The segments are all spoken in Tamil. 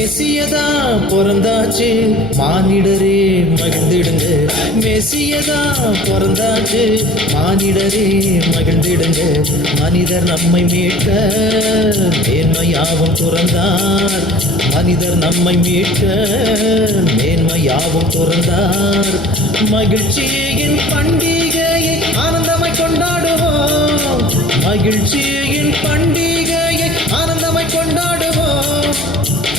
மெசியதா பிறந்தாச்சு மானிடரே மகிழ்ந்திடுங்க. மெசியதா பிறந்தாச்சு மானிடரே மகிழ்ந்திடுங்க. மனிதர் நம்மை மீட்க மேன்மையாவும் துறந்தார். மனிதர் நம்மை மீட்க மேன்மையாவும் துறந்தார். மகிழ்ச்சியின் பண்டிகையை ஆனந்தமாய் கொண்டாடுவோம். மகிழ்ச்சியின் பண்டிகையை ஆனந்தமாய் கொண்டாடுவோம்.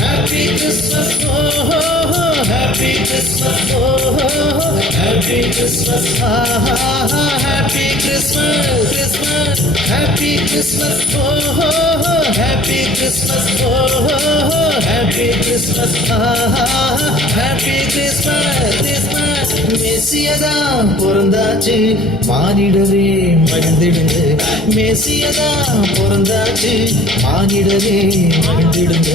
Happy Christmas, oh, oh, oh, Happy Christmas, oh, oh, oh, Happy Christmas, ah, ah, ah, Happy Christmas, Christmas, Happy Christmas, oh, oh, oh, Happy Christmas, oh, oh, oh, Happy Christmas, ah, ah, ah, Happy Christmas, Christmas. மெசியதா பிறந்தாச்சு மானிடரே மகிழ்ந்திடுங்க. மெசியதா பிறந்தாச்சு மானிடரே மகிழ்ந்திடுங்க.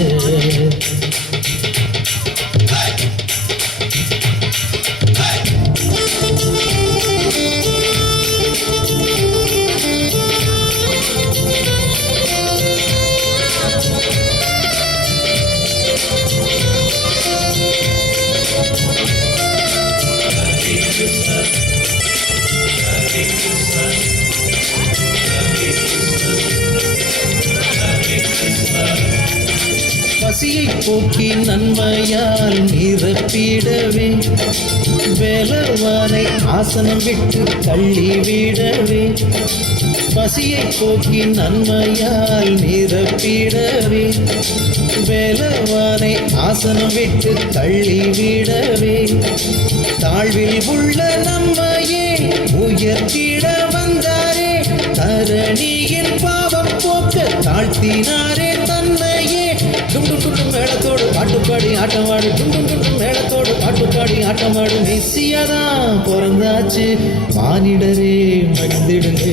பசியை போக்கி நன்மையால் நிரப்பிடவே வேலவானை ஆசனம் விட்டு தள்ளிவிடவே. பசியை போக்கி நன்மையால் நிரப்பிடவே வேலவானை ஆசனம் விட்டு தள்ளிவிடவே. தாழ்வில் உள்ள நம்மையே உயர்த்திட வந்தாரே. தரணியின் பாவம் போக்க தாழ்த்தினாரே தன்னையே. டும் டும் மேளத்தோடு பாட்டுப்பாடி ஆட்டமாடு. டும் டும் மேளத்தோடு பாட்டுப்பாடி ஆட்டமாடு. மெசியதா பிறந்தாச்சு மானிடரே மகிழ்ந்திடுங்க.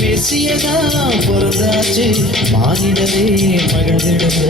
மெசியதா பிறந்தாச்சு மானிடரே மகிழ்ந்திடுங்க.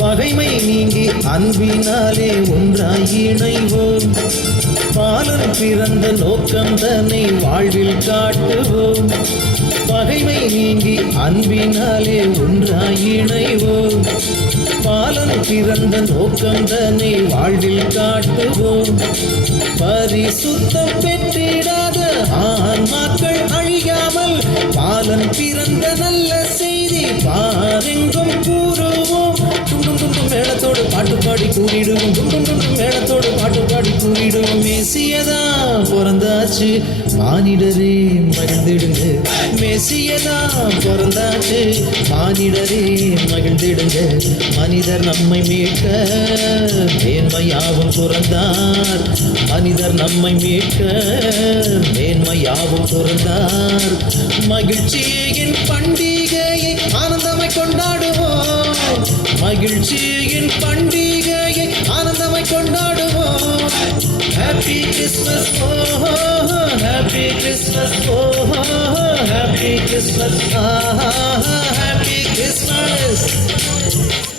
பகைமை நீங்கி அன்பினாலே ஒன்றாய் இணைவோம். பாலன் பிறந்த நோக்கம் தன்னை வாழ்வில் காட்டுவோம். பகைமை நீங்கி அன்பினாலே ஒன்றாய் இணைவோம். பாலன் பிறந்த நோக்கம் தன்னை வாழ்வில் காட்டுவோம். பரிசுத்தம் பெற்றிடாத ஆன்மாக்கள் அழியாமல் பாலன் பிறந்த நல்ல செய்தி பாரெங்கும் கூறுவோம். மேளத்தோடு பாட்டுப்பாடி கூறிடுவோம். மேளத்தோடு பாட்டுப்பாடி கூறிடுவோம். மெசியதா பிறந்தாச்சு மானிடரே மகிழ்ந்திடுங்க. மெசியதா பிறந்தாச்சு மானிடரே மகிழ்ந்திடுங்க. மனிதர் நம்மை மீட்க மேன்மையாவும் துறந்தார். மனிதர் நம்மை மீட்க மேன்மையாவும் துறந்தார். மகிழ்ச்சியின் பண்டிகையை ஆனந்தமாய் கொண்டாடுவோம். மகிழ்ச்சியின் பண்டிகையை ஆனந்தமாய் கொண்டாடுவோம். Happy Christmas, oh, oh, oh, Happy Christmas, oh, oh, oh, Happy Christmas, ah, ah, ah, Happy Christmas.